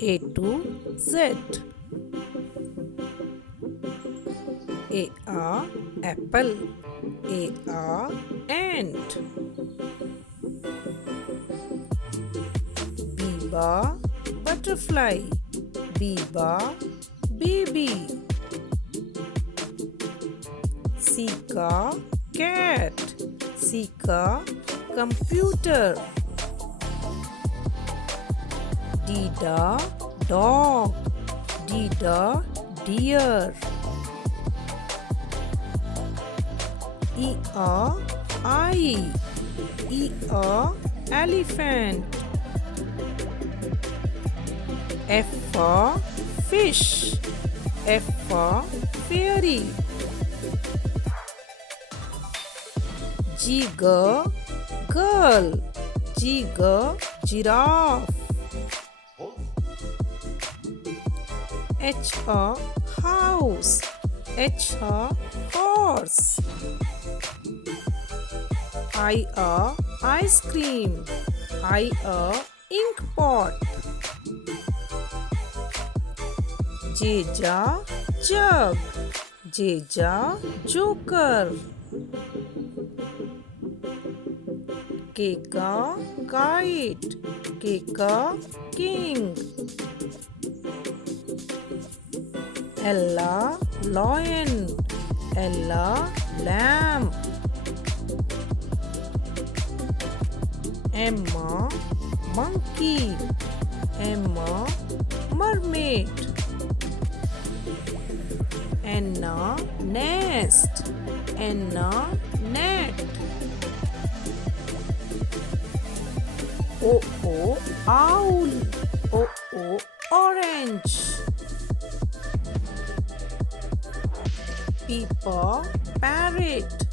A to Z. A apple. A ant. B butterfly. B baby. C cat. C computer. D dog. D deer. E eye. E elephant. F fish. F fairy. G girl. G giraffe. H house. H horse. I ice cream. I ink pot. J jug. J joker. K kite. K king. L lion. L lamb. M monkey. M mermaid. N nest. N net. O owl. O orange. P parrot.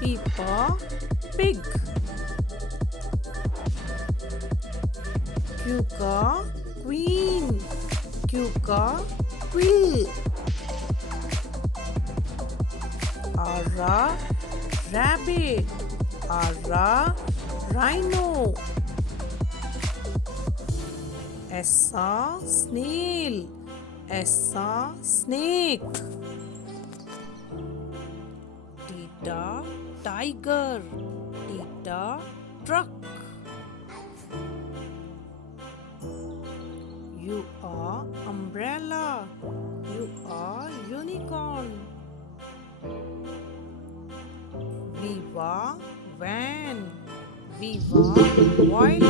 P pig. Q queen. Q quill. R rabbit. R rhino. S snail. S snake. T tiger. T truck. U umbrella. U unicorn. V van. V violin.